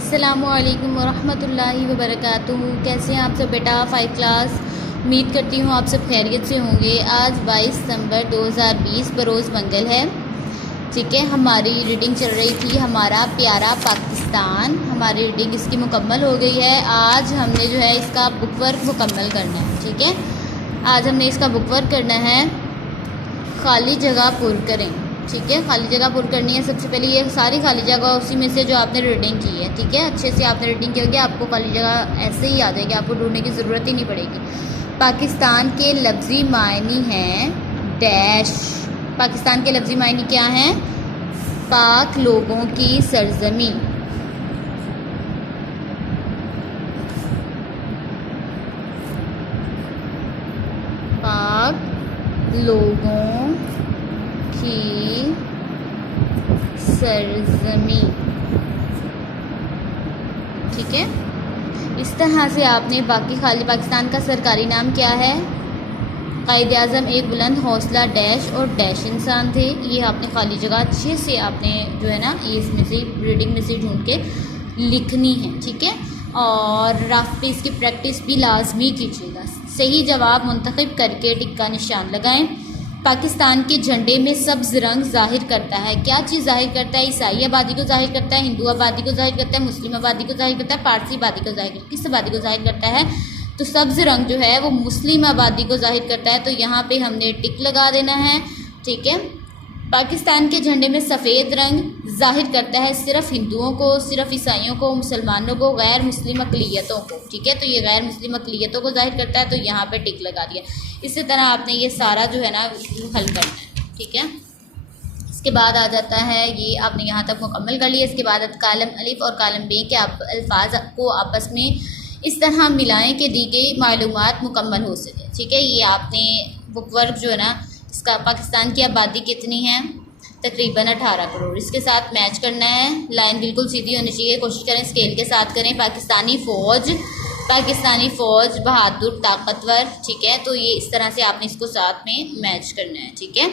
अस्सलामुअलैकुम वरहमतुल्लाहि वबरकातुहू। कैसे हैं आप सब बेटा? 5 क्लास। उम्मीद करती हूँ आप सब खैरियत से होंगे। आज 22 दिसंबर 2020 बरोज़ मंगल है। ठीक है, हमारी रीडिंग चल रही थी हमारा प्यारा पाकिस्तान। हमारी रीडिंग इसकी मुकम्मल हो गई है। आज हमने जो है इसका बुक वर्क मुकम्मल करना है। ठीक है, आज हमने इसका बुक वर्क करना है। खाली जगह पुर करें। ठीक है, खाली जगह पुर करनी है। सबसे पहले ये सारी खाली जगह उसी में से जो आपने रीडिंग की है। ठीक है, अच्छे से आपने रीडिंग की होगी, आपको खाली जगह ऐसे ही आ जाएगी, आपको ढूंढने की ज़रूरत ही नहीं पड़ेगी। पाकिस्तान के लफ्ज़ी मायने हैं डैश। पाकिस्तान के लफ्ज़ी मायने क्या हैं? पाक लोगों की सरजमी। पाक लोगों की सरजमी। ठीक है, इस तरह से आपने बाकी खाली पाकिस्तान का सरकारी नाम क्या है? कायद आज़म एक बुलंद हौसला डैश और डैश इंसान थे। ये आपने खाली जगह अच्छे से आपने जो है ना ये इसमें से रीडिंग में से ढूंढ के लिखनी है। ठीक है, और रफ पे इसकी प्रैक्टिस भी लाजमी कीजिएगा। सही जवाब मुंतखब करके टिक्का निशान लगाएं। पाकिस्तान के झंडे में सब्ज़ रंग जाहिर करता है। क्या चीज़ जाहिर करता है? ईसाई आबादी को जाहिर करता है, हिंदू आबादी को जाहिर करता है, मुस्लिम आबादी को जाहिर करता है, पारसी आबादी को जाहिर करता है। किस आबादी को जाहिर करता है? तो सब्ज़ रंग जो है वो मुस्लिम आबादी को जाहिर करता है। तो यहाँ पे हमने टिक लगा देना है। ठीक है, पाकिस्तान के झंडे में सफ़ेद रंग जाहिर करता है सिर्फ हिंदुओं को, सिर्फ ईसाइयों को, मुसलमानों को, गैर मुस्लिम अक़लियतों को। ठीक है, तो ये गैर मुस्लिम अक़लियतों को जाहिर करता है, तो यहाँ पे टिक लगा दिया। इसी तरह आपने ये सारा जो है ना हल करना है। ठीक है, इसके बाद आ जाता है ये आपने यहाँ तक मुकम्मल कर लिया। इसके बाद कालम अलिफ और कालम बे के अल्फाज को आपस में इस तरह मिलाएं कि दी गई मालूमात मुकम्मल हो सके। ठीक है, ये आपने बुक वर्क जो है ना इसका पाकिस्तान की आबादी कितनी है? तकरीबन 18 करोड़। इसके साथ मैच करना है। लाइन बिल्कुल सीधी होनी चाहिए, कोशिश करें स्केल के साथ करें। पाकिस्तानी फ़ौज बहादुर ताकतवर। ठीक है, तो ये इस तरह से आपने इसको साथ में मैच करना है। ठीक है,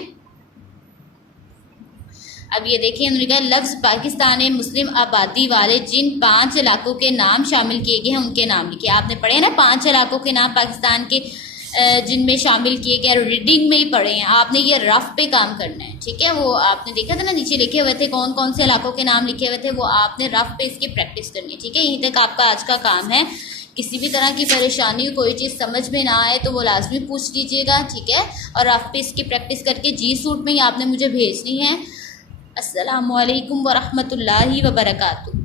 अब ये देखिए उन्होंने कहा लफ्ज़ पाकिस्तान में मुस्लिम आबादी वाले जिन 5 इलाकों के नाम शामिल किए गए हैं उनके नाम लिखिए। आपने पढ़े ना 5 इलाकों के नाम पाकिस्तान के जिनमें शामिल किए गए, रीडिंग में ही पढ़े हैं आपने। ये रफ पे काम करना है। ठीक है, वो आपने देखा था ना नीचे लिखे हुए थे कौन कौन से इलाकों के नाम लिखे हुए थे, वो आपने रफ पे इसकी प्रैक्टिस करनी है। ठीक है, यहीं तक आपका आज का काम है। किसी भी तरह की परेशानी, कोई चीज़ समझ में ना आए तो वो लाजमी पूछ लीजिएगा। ठीक है, और रफ पे इसकी प्रैक्टिस करके जी सूट में ही आपने मुझे भेजनी है। अस्सलामु अलैकुम वरहमतुल्लाहि वबरकातुहू।